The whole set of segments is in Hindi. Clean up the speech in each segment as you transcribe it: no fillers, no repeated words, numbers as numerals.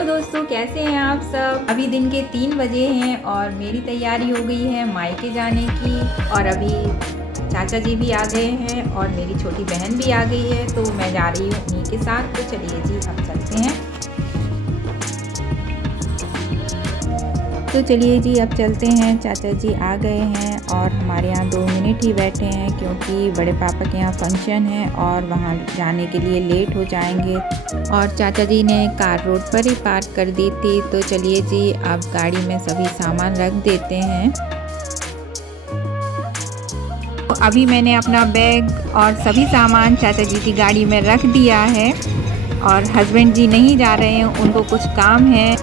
हेलो दोस्तों, कैसे हैं आप सब। अभी दिन के 3 बजे हैं और मेरी तैयारी हो गई है मायके जाने की। और अभी चाचा जी भी आ गए हैं और मेरी छोटी बहन भी आ गई है, तो मैं जा रही हूँ उन्हीं के साथ। तो चलिए जी, अब चलते हैं। तो चलिए जी, अब चलते हैं। चाचा जी आ गए हैं और हमारे यहाँ 2 मिनट ही बैठे हैं, क्योंकि बड़े पापा के यहाँ फंक्शन है और वहाँ जाने के लिए लेट हो जाएंगे। और चाचा जी ने कार रोड पर ही पार्क कर दी थी। तो चलिए जी, अब गाड़ी में सभी सामान रख देते हैं। तो अभी मैंने अपना बैग और सभी सामान चाचा जी की गाड़ी में रख दिया है। और हस्बैंड जी नहीं जा रहे हैं, उनको कुछ काम है।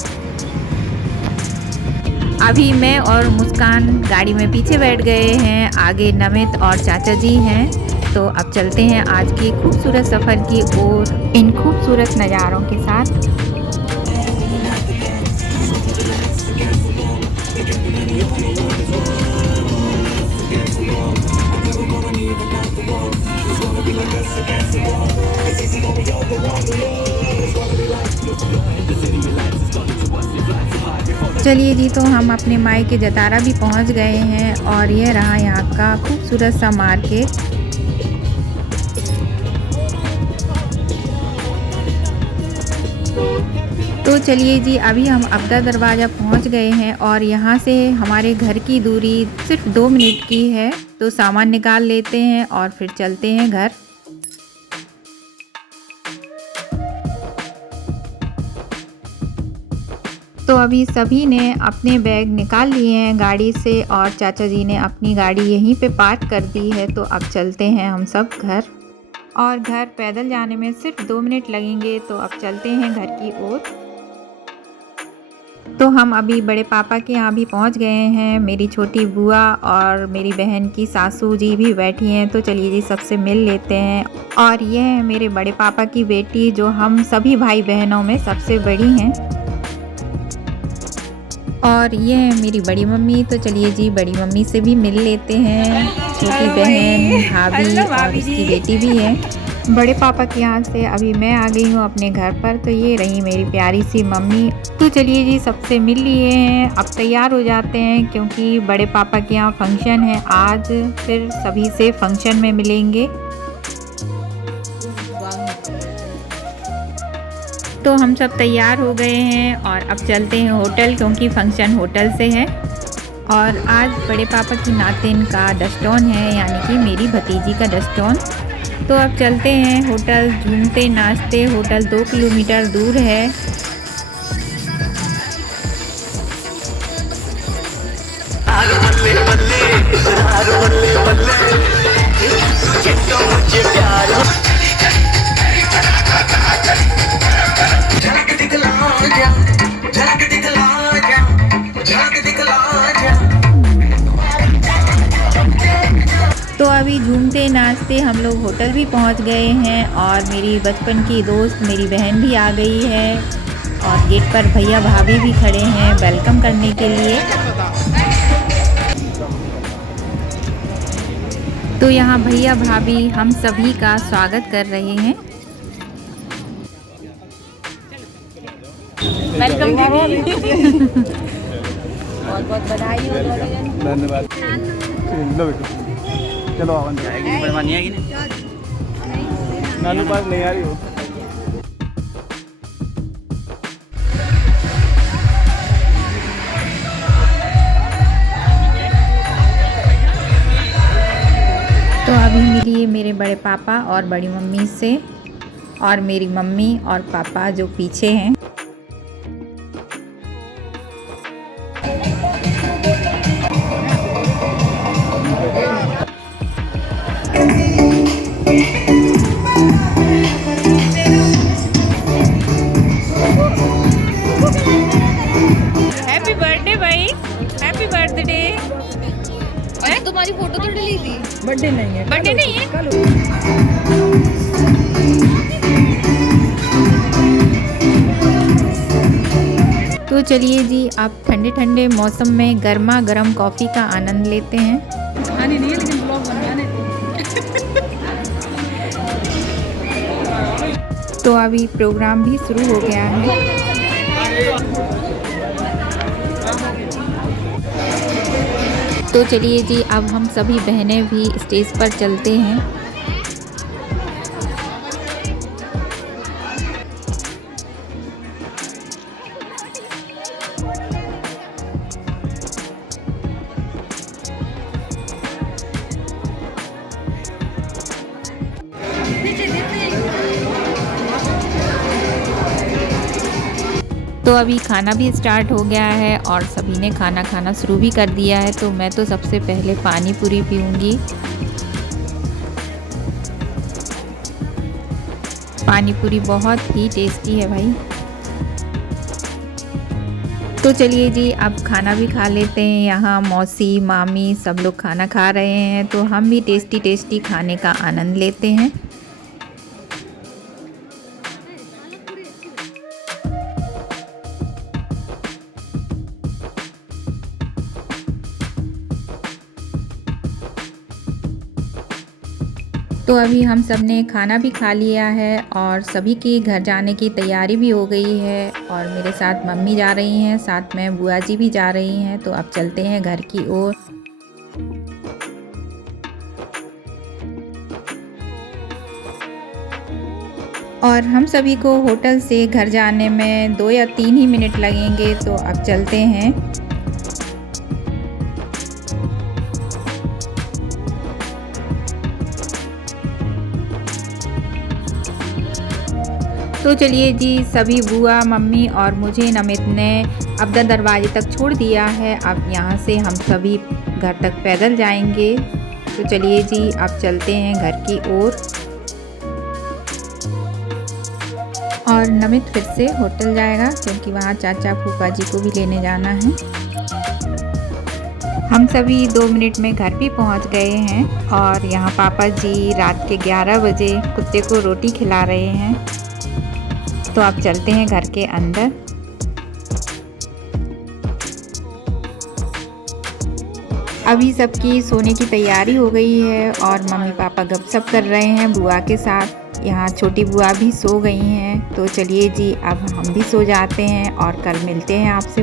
अभी मैं और मुस्कान गाड़ी में पीछे बैठ गए हैं, आगे नमित और चाचा जी हैं। तो अब चलते हैं आज की खूबसूरत सफ़र की ओर, इन खूबसूरत नज़ारों के साथ। चलिए जी, तो हम अपने मायके जतारा भी पहुंच गए हैं और यह रहा यहाँ का खूबसूरत सा मार्केट। तो चलिए जी, अभी हम अब्दा दरवाज़ा पहुंच गए हैं और यहाँ से हमारे घर की दूरी सिर्फ 2 मिनट की है। तो सामान निकाल लेते हैं और फिर चलते हैं घर। तो अभी सभी ने अपने बैग निकाल लिए हैं गाड़ी से और चाचा जी ने अपनी गाड़ी यहीं पे पार्क कर दी है। तो अब चलते हैं हम सब घर, और घर पैदल जाने में सिर्फ 2 मिनट लगेंगे। तो अब चलते हैं घर की ओर। तो हम अभी बड़े पापा के यहाँ भी पहुँच गए हैं। मेरी छोटी बुआ और मेरी बहन की सासू जी भी बैठी हैं। तो चलिए जी, सबसे मिल लेते हैं। और यह है मेरे बड़े पापा की बेटी, जो हम सभी भाई बहनों में सबसे बड़ी हैं। और ये है मेरी बड़ी मम्मी। तो चलिए जी, बड़ी मम्मी से भी मिल लेते हैं। छोटी बहन, भाभी और उसकी बेटी भी है। बड़े पापा के यहाँ से अभी मैं आ गई हूँ अपने घर पर। तो ये रही मेरी प्यारी सी मम्मी। तो चलिए जी, सबसे मिल लिए हैं, अब तैयार हो जाते हैं, क्योंकि बड़े पापा के यहाँ फंक्शन है आज। फिर सभी से फंक्शन में मिलेंगे। तो हम सब तैयार हो गए हैं और अब चलते हैं होटल, क्योंकि फंक्शन होटल से है। और आज बड़े पापा की नातिन का डस्टोन है, यानी कि मेरी भतीजी का डस्टोन। तो अब चलते हैं होटल, झूमते नाचते। होटल 2 किलोमीटर दूर है। तो अभी झूमते नाचते हम लोग होटल भी पहुंच गए हैं और मेरी बचपन की दोस्त मेरी बहन भी आ गई है। और गेट पर भैया भाभी भी खड़े हैं वेलकम करने के लिए। तो यहाँ भैया भाभी हम सभी का स्वागत कर रहे हैं। वेलकम दीदी। बहुत बहुत बधाई हो। धन्यवाद। चलो नानू पास नहीं आ रही हो। तो अभी मिलिए मेरे बड़े पापा और बड़ी मम्मी से, और मेरी मम्मी और पापा जो पीछे हैं। हैप्पी बर्थडे भाई, हैप्पी बर्थडे। अरे तुम्हारी फोटो तो डली थी। बर्थडे नहीं है, बर्थडे नहीं है। तो चलिए जी, आप ठंडे ठंडे मौसम में गर्मा गर्म कॉफ़ी का आनंद लेते हैं। खाने नहीं है, लेकिन ब्लॉग बनवाने। तो अभी प्रोग्राम भी शुरू हो गया है। तो चलिए जी, अब हम सभी बहनें भी स्टेज पर चलते हैं। तो अभी खाना भी स्टार्ट हो गया है और सभी ने खाना खाना शुरू भी कर दिया है। तो मैं तो सबसे पहले पानी पूरी पीऊँगी। पानी पूरी बहुत ही टेस्टी है भाई। तो चलिए जी, अब खाना भी खा लेते हैं। यहाँ मौसी मामी सब लोग खाना खा रहे हैं, तो हम भी टेस्टी टेस्टी खाने का आनंद लेते हैं। तो अभी हम सब ने खाना भी खा लिया है और सभी की घर जाने की तैयारी भी हो गई है। और मेरे साथ मम्मी जा रही हैं, साथ में बुआ जी भी जा रही हैं। तो अब चलते हैं घर की ओर। और हम सभी को होटल से घर जाने में 2 या 3 ही मिनट लगेंगे। तो अब चलते हैं। तो चलिए जी, सभी बुआ मम्मी और मुझे नमित ने अब दरवाजे तक छोड़ दिया है। अब यहाँ से हम सभी घर तक पैदल जाएंगे। तो चलिए जी, अब चलते हैं घर की ओर। और नमित फिर से होटल जाएगा क्योंकि वहाँ चाचा फूफा जी को भी लेने जाना है। हम सभी 2 मिनट में घर भी पहुँच गए हैं। और यहाँ पापा जी रात के 11 बजे कुत्ते को रोटी खिला रहे हैं। तो आप चलते हैं घर के अंदर। अभी सबकी सोने की तैयारी हो गई है और मम्मी पापा गपशप कर रहे हैं बुआ के साथ। यहाँ छोटी बुआ भी सो गई हैं। तो चलिए जी, अब हम भी सो जाते हैं और कल मिलते हैं आपसे।